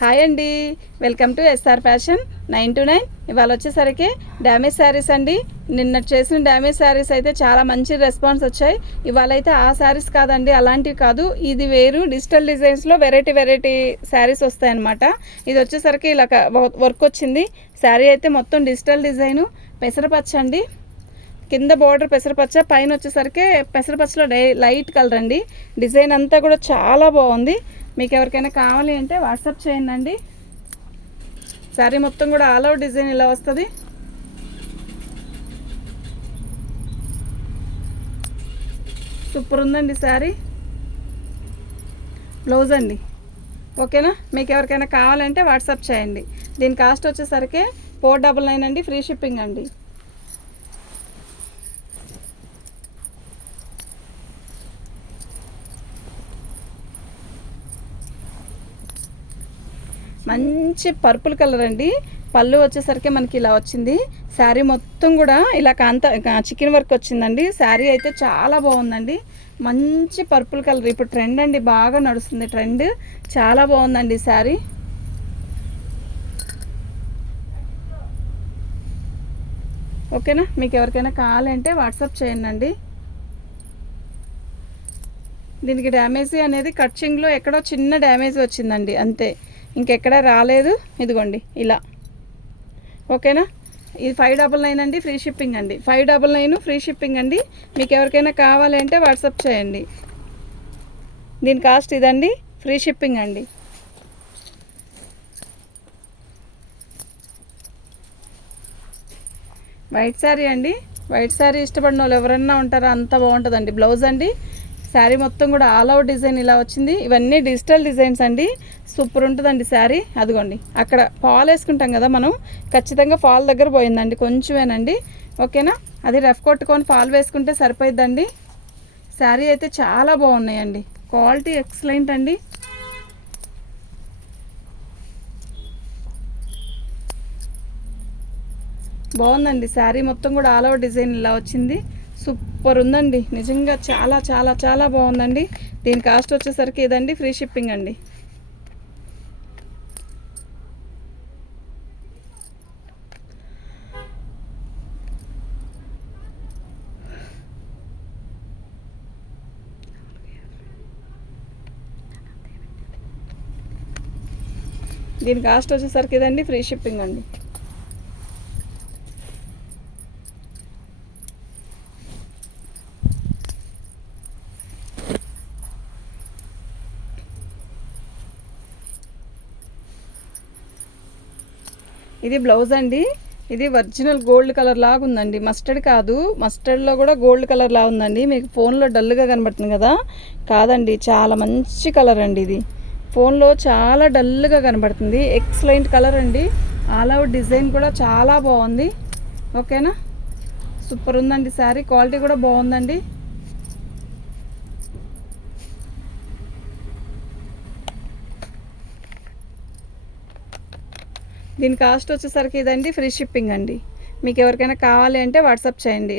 Hi అండి, welcome to SR fashion 929. ఇవాళ వచ్చేసరికి డ్యామేజ్ శారీస్ అండి. నిన్న చేసిన డ్యామేజ్ శారీస్ అయితే చాలా మంచి రెస్పాన్స్ వచ్చాయి. ఇవాళ అయితే ఆ శారీస్ కాదండి, అలాంటివి కాదు, ఇది వేరు డిజిటల్ డిజైన్స్లో వెరైటీ శారీస్ వస్తాయన్నమాట. ఇది వచ్చేసరికి ఇలా వర్క్ వచ్చింది. శారీ అయితే మొత్తం డిజిటల్ డిజైను, పెసరపచ్చ అండి. కింద బార్డర్ పెసరపచ్చ, పైన వచ్చేసరికి పెసరపచ్చలో లైట్ కలర్ అండి. డిజైన్ అంతా కూడా చాలా బాగుంది. మీకు ఎవరికైనా కావాలి అంటే వాట్సాప్ చేయండి. శారీ మొత్తం కూడా ఆల్ ఓవర్ డిజైన్ ఇలా వస్తుంది. సూపర్ ఉందండి శారీ. బ్లౌజ్ అండి, ఓకేనా. మీకు ఎవరికైనా కావాలంటే వాట్సాప్ చేయండి. దీని కాస్ట్ వచ్చేసరికి 499 అండి, ఫ్రీ షిప్పింగ్ అండి. మంచి పర్పుల్ కలర్ అండి. పళ్ళు వచ్చేసరికి మనకి ఇలా వచ్చింది. శారీ మొత్తం కూడా ఇలా చికెన్ వర్క్ వచ్చిందండి. శారీ అయితే చాలా బాగుందండి. మంచి పర్పుల్ కలర్ ఇప్పుడు ట్రెండ్ అండి, బాగా నడుస్తుంది ట్రెండ్. చాలా బాగుందండి శారీ. ఓకేనా, మీకు ఎవరికైనా కావాలంటే వాట్సాప్ చేయండి. దీనికి డ్యామేజ్ అనేది కట్చింగ్లో ఎక్కడో చిన్న డ్యామేజ్ వచ్చిందండి, అంతే, ఇంకెక్కడా రాలేదు. ఇదిగోండి ఇలా, ఓకేనా. ఇది 599 అండి, ఫ్రీ షిప్పింగ్ అండి. 599 ఫ్రీ షిప్పింగ్ అండి. మీకు ఎవరికైనా కావాలంటే వాట్సాప్ చేయండి. దీని కాస్ట్ ఇదండి, ఫ్రీ షిప్పింగ్ అండి. వైట్ శారీ అండి. వైట్ శారీ ఇష్టపడిన వాళ్ళు ఎవరన్నా ఉంటారా, అంత బాగుంటుందండి. బ్లౌజ్ అండి. శారీ మొత్తం కూడా ఆల్ అవుట్ డిజైన్ ఇలా వచ్చింది. ఇవన్నీ డిజిటల్ డిజైన్స్ అండి. సూపర్ ఉంటుందండి శారీ. అదిగోండి అక్కడ ఫాల్ వేసుకుంటాం కదా మనం, ఖచ్చితంగా ఫాల్ దగ్గర పోయిందండి, కొంచెమేనండి, ఓకేనా. అది రఫ్ కొట్టుకొని ఫాల్ వేసుకుంటే సరిపోయిద్దండి. శారీ అయితే చాలా బాగున్నాయండి, క్వాలిటీ ఎక్సలెంట్ అండి. బాగుందండి శారీ మొత్తం కూడా ఆల్ ఓవర్ డిజైన్ ఇలా వచ్చింది. సూపర్ ఉందండి, నిజంగా చాలా చాలా చాలా బాగుందండి. దీని కాస్ట్ వచ్చేసరికి ఇదండి, ఫ్రీ షిప్పింగ్ అండి. దీని కాస్ట్ వచ్చేసరికి ఇదండి, ఫ్రీ షిప్పింగ్ అండి. ఇది బ్లౌజ్ అండి. ఇది ఒరిజినల్ గోల్డ్ కలర్ లాగా ఉందండి, మస్టర్డ్ కాదు, మస్టర్డ్లో కూడా గోల్డ్ కలర్ లాగా ఉందండి. మీకు ఫోన్లో డల్గా కనబడుతుంది కదా, కాదండి, చాలా మంచి కలర్ అండి. ఇది ఫోన్లో చాలా డల్గా కనబడుతుంది, ఎక్సలెంట్ కలర్ అండి. ఆల్ అవుట్ డిజైన్ కూడా చాలా బాగుంది, ఓకేనా. సూపర్ ఉందండి శారీ, క్వాలిటీ కూడా బాగుందండి. దీని కాస్ట్ వచ్చేసరికి ఇదండి, ఫ్రీ షిప్పింగ్ అండి. మీకు ఎవరికైనా కావాలి అంటే వాట్సాప్ చేయండి.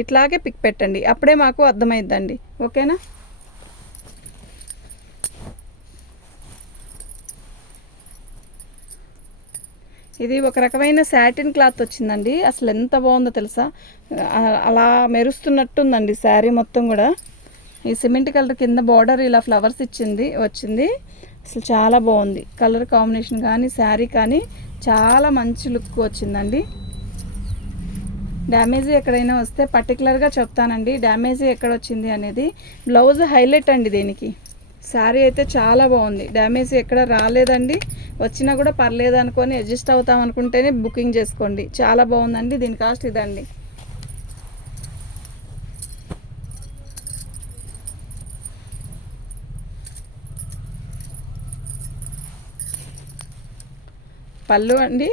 ఇట్లాగే పిక్ పెట్టండి, అప్పుడే మాకు అర్థమైద్దండి, ఓకేనా. ఇది ఒక రకమైన సాటిన్ క్లాత్ వచ్చిందండి. అసలు ఎంత బాగుందో తెలుసా, అలా మెరుస్తున్నట్టుందండి శారీ మొత్తం కూడా. ఈ సిమెంట్ కలర్ కింద బార్డర్ ఇలా ఫ్లవర్స్ వచ్చింది. అసలు చాలా బాగుంది కలర్ కాంబినేషన్ కానీ శారీ కానీ చాలా మంచి లుక్ వచ్చిందండి. డ్యామేజీ ఎక్కడైనా వస్తే పర్టికులర్గా చెప్తానండి, డ్యామేజీ ఎక్కడ వచ్చింది అనేది. బ్లౌజ్ హైలైట్ అండి దీనికి. శారీ అయితే చాలా బాగుంది, డ్యామేజీ ఎక్కడ రాలేదండి. వచ్చినా కూడా పర్లేదు అనుకొని అడ్జస్ట్ అవుతాం అనుకుంటేనే బుకింగ్ చేసుకోండి. చాలా బాగుందండి. దీని కాస్ట్ ఇదండి. పళ్ళు అండి,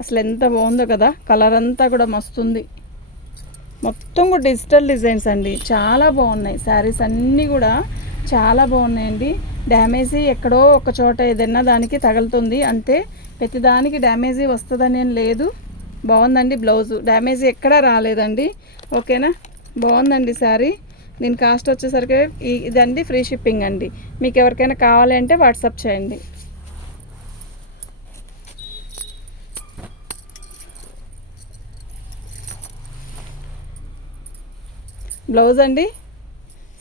అసలు ఎంత బాగుందో కదా, కలర్ అంతా కూడా మస్తుంది. మొత్తం కూడా డిజిటల్ డిజైన్స్ అండి, చాలా బాగున్నాయి. శారీస్ అన్నీ కూడా చాలా బాగున్నాయండి. డ్యామేజీ ఎక్కడో ఒక చోట ఏదైనా దానికి తగులుతుంది అంతే, ప్రతిదానికి డ్యామేజీ వస్తుందని ఏం లేదు. బాగుందండి బ్లౌజు, డ్యామేజీ ఎక్కడా రాలేదండి, ఓకేనా. బాగుందండి శారీ. దీని కాస్ట్ వచ్చేసరికి ఇదండి, ఫ్రీ షిప్పింగ్ అండి. మీకు ఎవరికైనా కావాలి అంటే వాట్సాప్ చేయండి. బ్లౌజ్ అండి.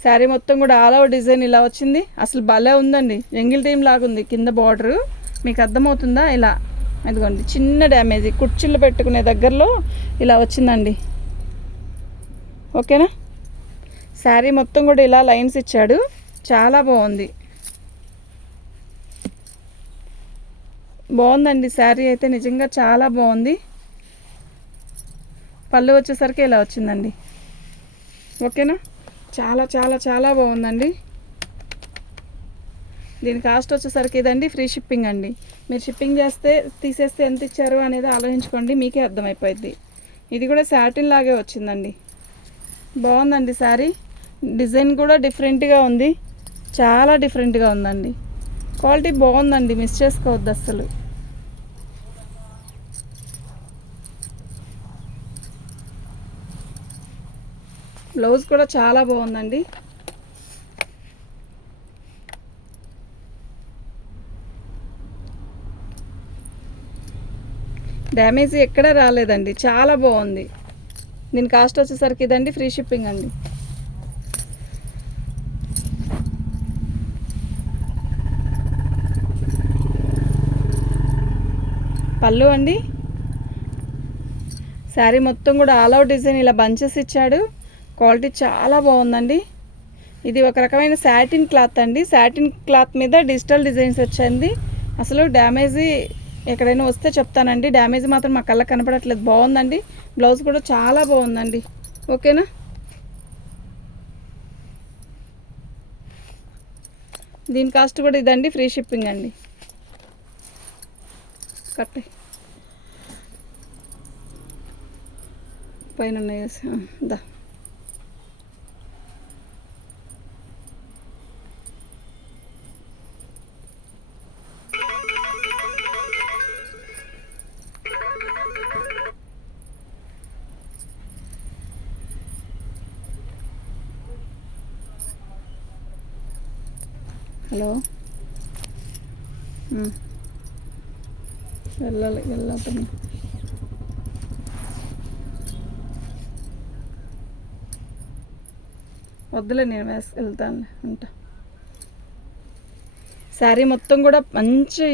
శారీ మొత్తం కూడా ఆల్ ఓవర్ డిజైన్ ఇలా వచ్చింది. అసలు భలే ఉందండి, జంగిల్ టీమ్ లాగా ఉంది. కింద బార్డరు మీకు అర్థమవుతుందా? ఇలా అదిగోండి, చిన్న డ్యామేజ్ కుర్చీలు పెట్టుకునే దగ్గరలో ఇలా వచ్చిందండి. ఓకేనా? శారీ మొత్తం కూడా ఇలా లైన్స్ ఇచ్చాడు, చాలా బాగుంది. బాగుందండి శారీ అయితే నిజంగా చాలా బాగుంది. పళ్ళు వచ్చేసరికి ఇలా వచ్చిందండి. ఓకేనా? చాలా చాలా చాలా బాగుందండి. దీని కాస్ట్ వచ్చేసరికి ఇదండి, ఫ్రీ షిప్పింగ్ అండి. మీరు షిప్పింగ్ చేస్తే తీసేస్తే ఎంత ఇచ్చారు అనేది ఆలోచించుకోండి, మీకే అర్థమైపోద్ది. ఇది కూడా సాటిన్ లాగే వచ్చిందండి. బాగుందండి శారీ. డిజైన్ కూడా డిఫరెంట్గా ఉంది, చాలా డిఫరెంట్గా ఉందండి. క్వాలిటీ బాగుందండి, మిస్ చేసుకోవద్దు అస్సలు. బ్లౌజ్ కూడా చాలా బాగుందండి. డ్యామేజ్ ఎక్కడా రాలేదండి, చాలా బాగుంది. దీని కాస్ట్ వచ్చేసరికి ఇదండి, ఫ్రీ షిప్పింగ్ అండి. పళ్ళు అండి. శారీ మొత్తం కూడా ఆల్ అవుట్ డిజైన్ ఇలా బంచెస్ ఇచ్చాడు. క్వాలిటీ చాలా బాగుందండి. ఇది ఒక రకమైన సాటిన్ క్లాత్ అండి. సాటిన్ క్లాత్ మీద డిజిటల్ డిజైన్స్ వచ్చింది. అసలు డ్యామేజ్ ఎక్కడైనా వస్తే చెప్తానండి, డ్యామేజ్ మాత్రం మా కళ్ళకి కనపడట్లేదు. బాగుందండి. బ్లౌజ్ కూడా చాలా బాగుందండి. ఓకేనా? దీని కాస్ట్ కూడా ఇదండి, ఫ్రీ షిప్పింగ్ అండి. కట్టే పైన ఉన్నాయి దా. హలో, వెళ్ళాలి. వద్దులే, నేను వెళ్తాను, ఉంటా. శారీ మొత్తం కూడా మంచి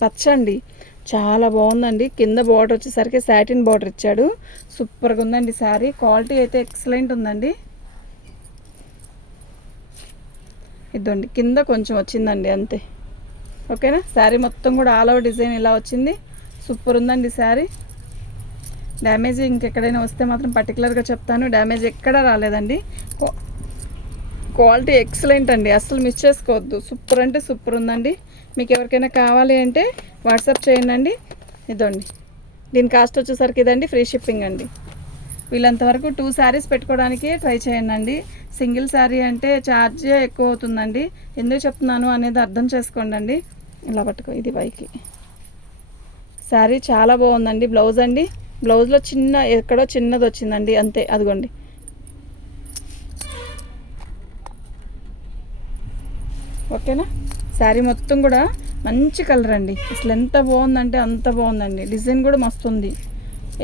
పచ్చ అండి, చాలా బాగుందండి. కింద బార్డర్ వచ్చేసరికి సాటిన్ బార్డర్ ఇచ్చాడు. సూపర్గా ఉందండి శారీ. క్వాలిటీ అయితే ఎక్సలెంట్ ఉందండి. ఇదండి, కింద కొంచెం వచ్చిందండి అంతే. ఓకేనా? శారీ మొత్తం కూడా ఆల్ ఓవర్ డిజైన్ ఇలా వచ్చింది. సూపర్ ఉందండి శారీ. డ్యామేజ్ ఇంకెక్కడైనా వస్తే మాత్రం పర్టికులర్గా చెప్తాను, డ్యామేజ్ ఎక్కడా రాలేదండి. క్వాలిటీ ఎక్సలెంట్ అండి, అస్సలు మిస్ చేసుకోవద్దు. సూపర్ అంటే సూపర్ ఉందండి. మీకు ఎవరికైనా కావాలి అంటే వాట్సాప్ చేయండి. ఇదండి, దీని కాస్ట్ వచ్చేసరికి ఇదండి, ఫ్రీ షిప్పింగ్ అండి. వీళ్ళంతవరకు 2 శారీస్ పెట్టుకోవడానికి ట్రై చేయండి. సింగిల్ శారీ అంటే ఛార్జే ఎక్కువ అవుతుందండి. ఎందుకు చెప్తున్నాను అనేది అర్థం చేసుకోండి. ఇలా పట్టుకో, ఇది పైకి. శారీ చాలా బాగుందండి. బ్లౌజ్ అండి, బ్లౌజ్లో ఎక్కడో చిన్నది వచ్చిందండి అంతే, అదిగోండి. ఓకేనా? శారీ మొత్తం కూడా మంచి కలర్ అండి. అసలు ఎంత బాగుందంటే అంత బాగుందండి. డిజైన్ కూడా మస్తు ఉంది,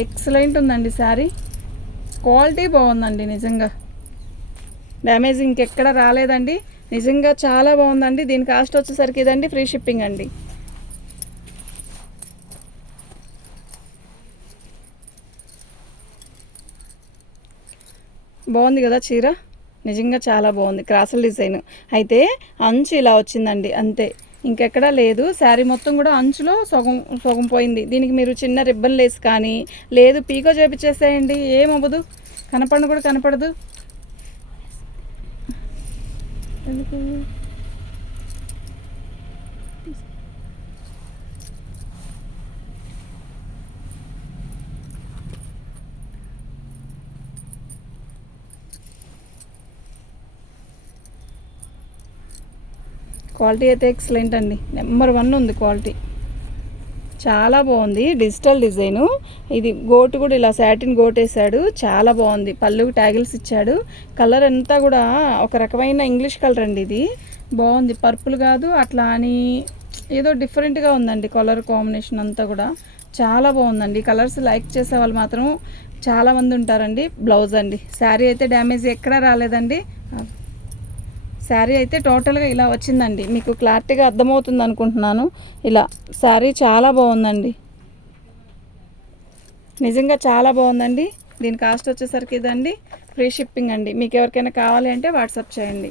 ఎక్సలెంట్ ఉందండి శారీ. క్వాలిటీ బాగుందండి నిజంగా. డ్యామేజ్ ఇంకెక్కడ రాలేదండి. నిజంగా చాలా బాగుందండి. దీని కాస్ట్ వచ్చేసరికి ఇదండి, ఫ్రీ షిప్పింగ్ అండి. బాగుంది కదా చీర, నిజంగా చాలా బాగుంది. క్రాసల్ డిజైన్ అయితే అంచు ఇలా వచ్చిందండి అంతే, ఇంకెక్కడా లేదు. శారీ మొత్తం కూడా అంచులో సగం పోయింది. దీనికి మీరు చిన్న రిబ్బన్ లేస్ కానీ లేదు పీకో చేపించేసేయండి, ఏమవ్వదు, కనపడను కూడా కనపడదు. క్వాలిటీ అయితే ఎక్సలెంట్ అండి, నెంబర్ 1 ఉంది క్వాలిటీ. చాలా బాగుంది. డిజిటల్ డిజైను, ఇది గోటు కూడా ఇలా సాటిన్ గోట్ వేసాడు, చాలా బాగుంది. పళ్ళు ట్యాగిల్స్ ఇచ్చాడు. కలర్ అంతా కూడా ఒక రకమైన ఇంగ్లీష్ కలర్ అండి. ఇది బాగుంది, పర్పుల్ కాదు అట్లా అని ఏదో డిఫరెంట్గా ఉందండి కలర్ కాంబినేషన్ అంతా కూడా. చాలా బాగుందండి. కలర్స్ లైక్ చేసే వాళ్ళు మాత్రం చాలామంది ఉంటారండి. బ్లౌజ్ అండి, శారీ అయితే డ్యామేజ్ ఎక్కడా రాలేదండి. శారీ అయితే టోటల్గా ఇలా వచ్చిందండి. మీకు క్లారిటీగా అర్థమవుతుంది అనుకుంటున్నాను. ఇలా శారీ చాలా బాగుందండి, నిజంగా చాలా బాగుందండి. దీని కాస్ట్ వచ్చేసరికి ఇదండి, ఫ్రీ షిప్పింగ్ అండి. మీకు ఎవరికైనా కావాలి అంటే వాట్సాప్ చేయండి.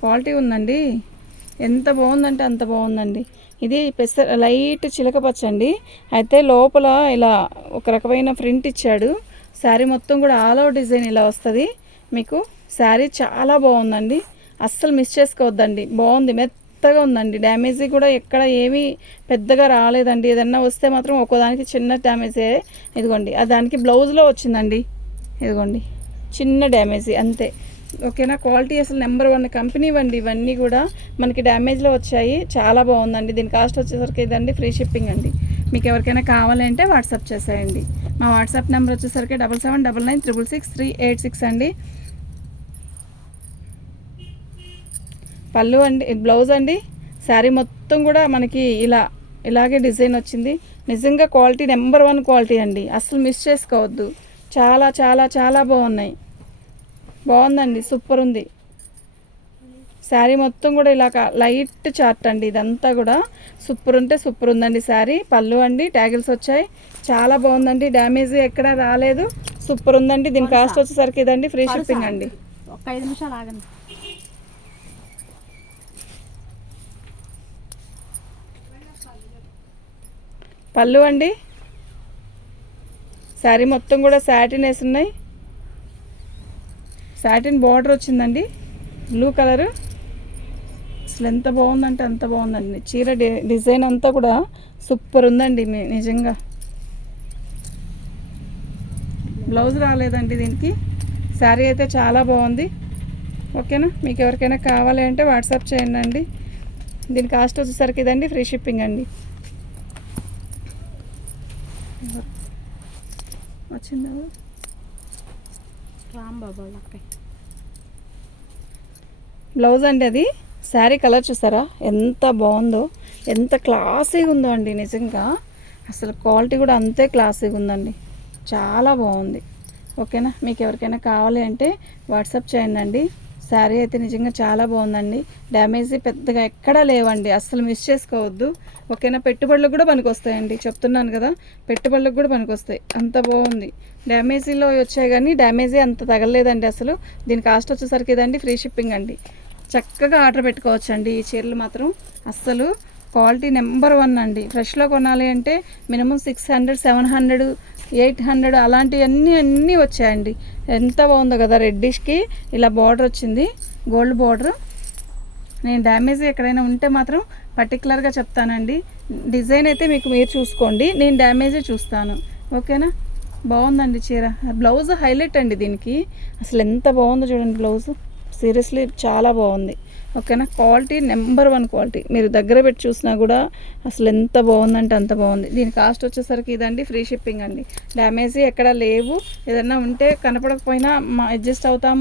క్వాలిటీ ఉందండి, ఎంత బాగుందంటే అంత బాగుందండి. ఇది లైట్ చిలక పచ్చండి. అయితే లోపల ఇలా ఒక రకమైన ప్రింట్ ఇచ్చాడు. శారీ మొత్తం కూడా ఆల్ ఓవర్ డిజైన్ ఇలా వస్తుంది మీకు. శారీ చాలా బాగుందండి, అస్సలు మిస్ చేసుకోవద్దండి. బాగుంది, మెత్తగా ఉందండి. డ్యామేజీ కూడా ఎక్కడ ఏమీ పెద్దగా రాలేదండి. ఏదన్నా వస్తే మాత్రం ఒక్కోదానికి చిన్న డ్యామేజే. ఇదిగోండి, దానికి బ్లౌజ్లో వచ్చిందండి. ఇదిగోండి, చిన్న డ్యామేజీ అంతే. ఓకేనా, క్వాలిటీ అసలు నెంబర్ 1 కంపెనీ ఇవ్వండి. ఇవన్నీ కూడా మనకి డ్యామేజ్లో వచ్చాయి. చాలా బాగుందండి. దీని కాస్ట్ వచ్చేసరికి ఇదండి, ఫ్రీ షిప్పింగ్ అండి. మీకు ఎవరికైనా కావాలంటే వాట్సాప్ చేసేయండి. మా వాట్సాప్ నెంబర్ వచ్చేసరికి 7799666386 అండి. పళ్ళు అండి, బ్లౌజ్ అండి. శారీ మొత్తం కూడా మనకి ఇలాగే డిజైన్ వచ్చింది. నిజంగా క్వాలిటీ నెంబర్ 1 క్వాలిటీ అండి, అస్సలు మిస్ చేసుకోవద్దు. చాలా చాలా చాలా బాగుందండి, సూపర్ ఉంది. శారీ మొత్తం కూడా ఇలా లైట్ చార్ట్ అండి. ఇదంతా కూడా సూపర్ ఉంటే సూపర్ ఉందండి శారీ. పళ్ళు అండి, ట్యాగిల్స్ వచ్చాయి. చాలా బాగుందండి, డ్యామేజ్ ఎక్కడా రాలేదు. సూపర్ ఉందండి. దీని కాస్ట్ వచ్చేసరికి ఇదండి, ఫ్రీ షిప్పింగ్ అండి. ఒక 5 నిమిషాలు ఆగండి. పళ్ళు అండి, శారీ మొత్తం కూడా సాటిన్ వేసి ఉన్నాయి. సాటిన్ బార్డర్ వచ్చిందండి, బ్లూ కలరు. అసలు ఎంత బాగుందంటే అంత బాగుందండి. చీర డిజైన్ అంతా కూడా సూపర్ ఉందండి. నిజంగా బ్లౌజ్ రాలేదండి దీనికి. శారీ అయితే చాలా బాగుంది. ఓకేనా, మీకు ఎవరికైనా కావాలి అంటే వాట్సాప్ చేయండి అండి. దీని కాస్ట్ వచ్చేసరికి ఇదండి, ఫ్రీ షిప్పింగ్ అండి. వచ్చిందా రాంబాబు బ్లౌజ్ అండి. అది శారీ కలర్ చూసారా ఎంత బాగుందో, ఎంత క్లాసీగా ఉందో అండి. నిజంగా అసలు క్వాలిటీ కూడా అంతే క్లాసీగా ఉందండి, చాలా బాగుంది. ఓకేనా, మీకు ఎవరికైనా కావాలి అంటే వాట్సాప్ చేయండి అండి. శారీ అయితే నిజంగా చాలా బాగుందండి. డ్యామేజ్ పెద్దగా ఎక్కడా లేవండి, అస్సలు మిస్ చేసుకోవద్దు. ఓకేనా, పెట్టుబడులకు కూడా పనికొస్తాయండి, చెప్తున్నాను కదా, పెట్టుబడులకు కూడా పనికొస్తాయి. అంత బాగుంది. డ్యామేజీలో వచ్చాయి కానీ డ్యామేజీ అంత తగలలేదండి అసలు. దీని కాస్ట్ వచ్చేసరికి ఇదండి, ఫ్రీ షిప్పింగ్ అండి. చక్కగా ఆర్డర్ పెట్టుకోవచ్చండి. ఈ చీరలు మాత్రం అస్సలు క్వాలిటీ నెంబర్ 1 అండి. ఫ్రెష్లో కొనాలి అంటే మినిమం 600, 700, 800 అలాంటివన్నీ వచ్చాయండి. ఎంత బాగుందో కదా, రెడ్డిష్కి ఇలా బార్డర్ వచ్చింది, గోల్డ్ బార్డర్. నేను డ్యామేజ్ ఎక్కడైనా ఉంటే మాత్రం పర్టికులర్గా చెప్తానండి. డిజైన్ అయితే మీరు చూసుకోండి, నేను డ్యామేజే చూస్తాను. ఓకేనా, బాగుందండి చీర. బ్లౌజ్ హైలైట్ అండి దీనికి. అసలు ఎంత బాగుందో చూడండి బ్లౌజ్, సీరియస్లీ చాలా బాగుంది. ఓకేనా, క్వాలిటీ నెంబర్ 1 క్వాలిటీ. మీరు దగ్గర పెట్టి చూసినా కూడా అసలు ఎంత బాగుందంటే అంత బాగుంది. దీని కాస్ట్ వచ్చేసరికి ఇదండి, ఫ్రీ షిప్పింగ్ అండి. డ్యామేజీ ఎక్కడ లేవు. ఏదన్నా ఉంటే కనపడకపోయినా అడ్జస్ట్ అవుతాం,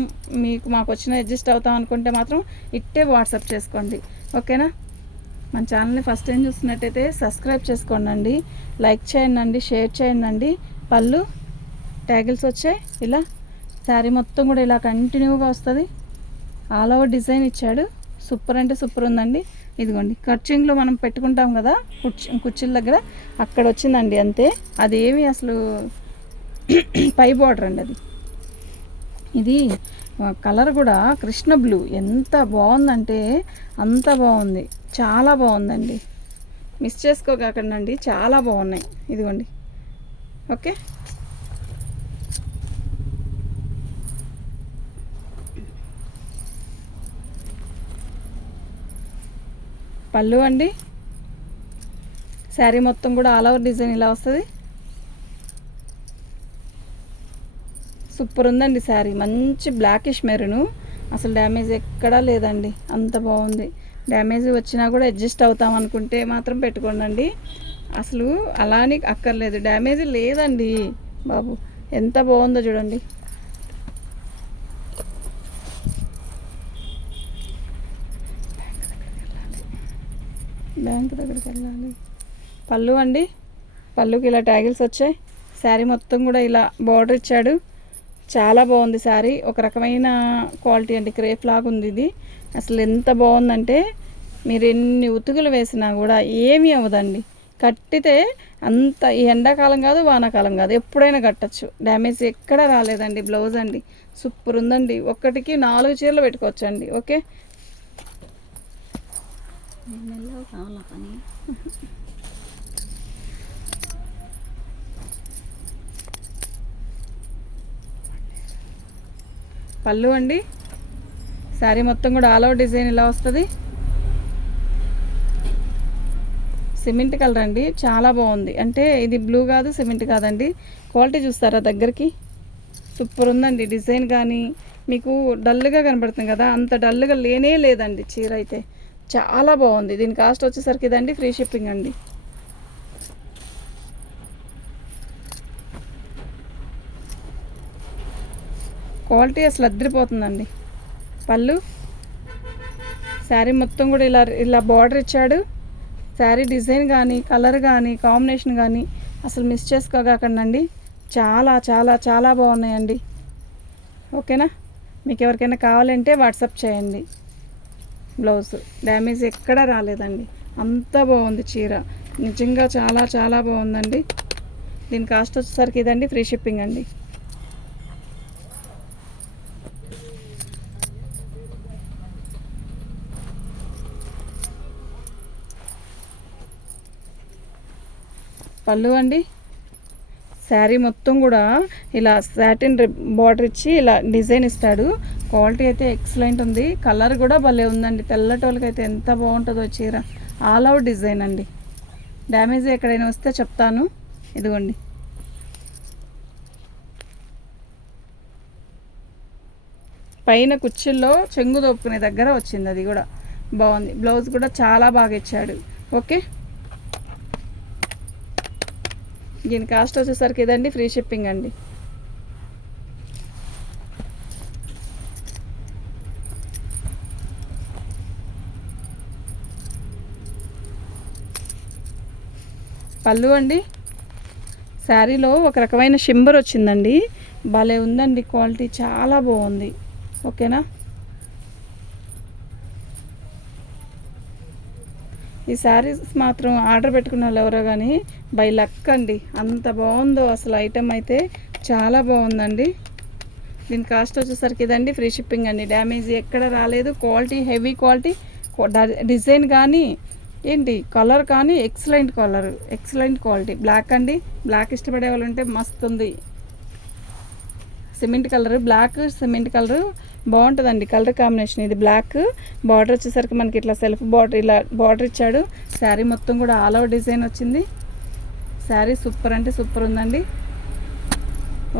మాకు వచ్చిన అడ్జస్ట్ అవుతాం అనుకుంటే మాత్రం ఇట్టే వాట్సాప్ చేసుకోండి. ఓకేనా, మన ఛానల్ని ఫస్ట్ టైం చూస్తున్నట్టయితే సబ్స్క్రైబ్ చేసుకోండి అండి, లైక్ చేయండి అండి, షేర్ చేయండి అండి. పళ్ళు ట్యాగిల్స్ వచ్చాయి. ఇలా శారీ మొత్తం కూడా ఇలా కంటిన్యూగా వస్తుంది. ఆల్ ఓవర్ డిజైన్ ఇచ్చాడు. సూపర్ అంటే సూపర్ ఉందండి. ఇదిగోండి, ఖర్చింగ్లో మనం పెట్టుకుంటాం కదా కుర్చీల దగ్గర, అక్కడ వచ్చిందండి అంతే. అదేమి అసలు పై బార్డర్ అండి అది. ఇది కలర్ కూడా కృష్ణ బ్లూ, ఎంత బాగుందంటే అంత బాగుంది, చాలా బాగుందండి. మిస్ చేసుకోకండి, చాలా బాగున్నాయి. ఇదిగోండి, ఓకే. పళ్ళు అండి, శారీ మొత్తం కూడా ఆల్ ఓవర్ డిజైన్ ఇలా వస్తుంది. సూపర్ ఉందండి శారీ, మంచి బ్లాకిష్ మెరూను. అసలు డ్యామేజ్ ఎక్కడా లేదండి, అంత బాగుంది. డ్యామేజ్ వచ్చినా కూడా అడ్జస్ట్ అవుతాం అనుకుంటే మాత్రం పెట్టుకోండి. అసలు అలానే అక్కర్లేదు, డ్యామేజ్ లేదండి బాబు. ఎంత బాగుందో చూడండి. బ్యాంక్ దగ్గరికి వెళ్ళాలి. పళ్ళు అండి, పళ్ళుకి ఇలా ట్యాగిల్స్ వచ్చాయి. శారీ మొత్తం కూడా ఇలా బార్డర్ ఇచ్చాడు. చాలా బాగుంది శారీ. ఒక రకమైన క్వాలిటీ అండి, క్రేప్ లాగా ఉంది ఇది. అసలు ఎంత బాగుందంటే మీరు ఎన్ని ఉతుకులు వేసినా కూడా ఏమీ అవ్వదండి. కట్టితే అంత ఈ ఎండాకాలం కాదు వానాకాలం కాదు, ఎప్పుడైనా కట్టచ్చు. డ్యామేజ్ ఎక్కడ రాలేదండి. బ్లౌజ్ అండి సూపర్ ఉందండి. ఒక్కటికి 4 చీరలు పెట్టుకోవచ్చండి. ఓకే, కావాలా పని. పళ్ళు అండి, శారీ మొత్తం కూడా ఆల్ ఓవర్ డిజైన్ ఇలా వస్తుంది. సిమెంట్ కలర్ అండి, చాలా బాగుంది. అంటే ఇది బ్లూ కాదు, సిమెంట్ కాదండి. క్వాలిటీ చూస్తారా దగ్గరికి, సూపర్ ఉందండి. డిజైన్ కానీ మీకు డల్గా కనబడుతుంది కదా, అంత డల్గా లేనే లేదండి. చీర అయితే చాలా బాగుంది. దీని కాస్ట్ వచ్చేసరికి ఇదండి, ఫ్రీ షిప్పింగ్ అండి. క్వాలిటీ అసలు అద్దరిపోతుందండి. పళ్ళు, శారీ మొత్తం కూడా ఇలా ఇలా బార్డర్ ఇచ్చాడు. శారీ డిజైన్ కానీ కలర్ కానీ కాంబినేషన్ కానీ అసలు మిస్ చేసుకోకండి. చాలా చాలా చాలా బాగున్నాయండి. ఓకేనా, మీకు ఎవరికైనా కావాలంటే వాట్సాప్ చేయండి. బ్లౌజ్ డ్యామేజ్ ఎక్కడా రాలేదండి, అంత బాగుంది చీర. నిజంగా చాలా చాలా బాగుందండి. దీని కాస్ట్ వచ్చేసరికి ఇదండి, ఫ్రీ షిప్పింగ్ అండి. పళ్ళు అండి, శారీ మొత్తం కూడా ఇలా సాటిన్ బార్డర్ ఇచ్చి ఇలా డిజైన్ ఇస్తాడు. క్వాలిటీ అయితే ఎక్సలెంట్ ఉంది. కలర్ కూడా భలే ఉందండి. తెల్లటోళ్ళకి అయితే ఎంత బాగుంటుందో చీర. ఆల్ అవుట్ డిజైన్ అండి. డ్యామేజ్ ఎక్కడైనా వస్తే చెప్తాను. ఇదిగోండి, పైన కుర్చీల్లో చెంగు దోపుకునే దగ్గర వచ్చింది. అది కూడా బాగుంది. బ్లౌజ్ కూడా చాలా బాగా ఇచ్చాడు. ఓకే, దీని కాస్ట్ వచ్చేసరికి ఇదండి, ఫ్రీ షిప్పింగ్ అండి. పళ్ళు అండి, శారీలో ఒక రకమైన షింబర్ వచ్చిందండి. భలే ఉందండి, క్వాలిటీ చాలా బాగుంది. ఓకేనా, ఈ శారీస్ మాత్రం ఆర్డర్ పెట్టుకున్న వాళ్ళు ఎవరో కానీ బై లక్ అండి, అంత బాగుందో అసలు. ఐటెం అయితే చాలా బాగుందండి. దీని కాస్ట్ వచ్చేసరికి ఇదండి, ఫ్రీ షిప్పింగ్ అండి. డ్యామేజ్ ఎక్కడ రాలేదు. క్వాలిటీ హెవీ క్వాలిటీ, డిజైన్ కానీ ఏంటి కలర్ కానీ excellent colour, excellent quality. Black అండి, బ్లాక్ ఇష్టపడే వాళ్ళు ఉంటే మస్తు ఉంది. Cement colour, black cement colour బాగుంటుందండి కలర్ కాంబినేషన్. ఇది బ్లాక్, బార్డర్ వచ్చేసరికి మనకి ఇట్లా సెల్ఫ్ బార్డర్, ఇలా బార్డర్ ఇచ్చాడు. శారీ మొత్తం కూడా ఆల్ ఓవర్ డిజైన్ వచ్చింది. శారీ సూపర్ అంటే సూపర్ ఉందండి.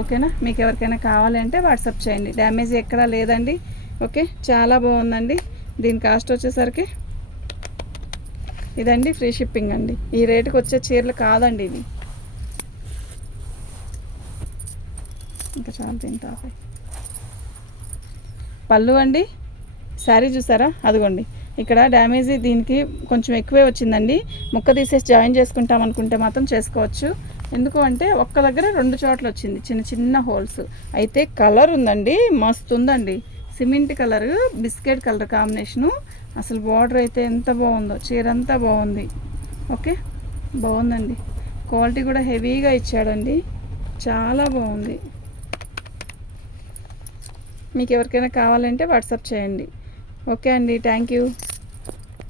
ఓకేనా, మీకు ఎవరికైనా కావాలి అంటే వాట్సాప్ చేయండి. డ్యామేజ్ ఎక్కడా లేదండి. ఓకే, చాలా బాగుందండి. దీని కాస్ట్ వచ్చేసరికి ఇదండి, ఫ్రీ షిప్పింగ్ అండి. ఈ రేటుకి వచ్చే చీరలు కాదండి ఇవి. ఇంకా చాలా తింటా. పళ్ళు అండి, శారీ చూసారా, అదిగోండి ఇక్కడ డ్యామేజ్ దీనికి కొంచెం ఎక్కువే వచ్చిందండి. ముక్క తీసేసి జాయిన్ చేసుకుంటాం అనుకుంటే మాత్రం చేసుకోవచ్చు. ఎందుకు అంటే ఒక్క దగ్గర 2 చోట్ల వచ్చింది చిన్న చిన్న హోల్స్. అయితే కలర్ ఉందండి, మస్తు ఉందండి. Cement colour, biscuit colour combination. అసలు బార్డర్ అయితే ఎంత బాగుందో, చీర అంతా బాగుంది. ఓకే, బాగుందండి. క్వాలిటీ కూడా హెవీగా ఇచ్చాడండి, చాలా బాగుంది. మీకు ఎవరికైనా కావాలంటే వాట్సాప్ చేయండి. ఓకే అండి, థ్యాంక్ యూ.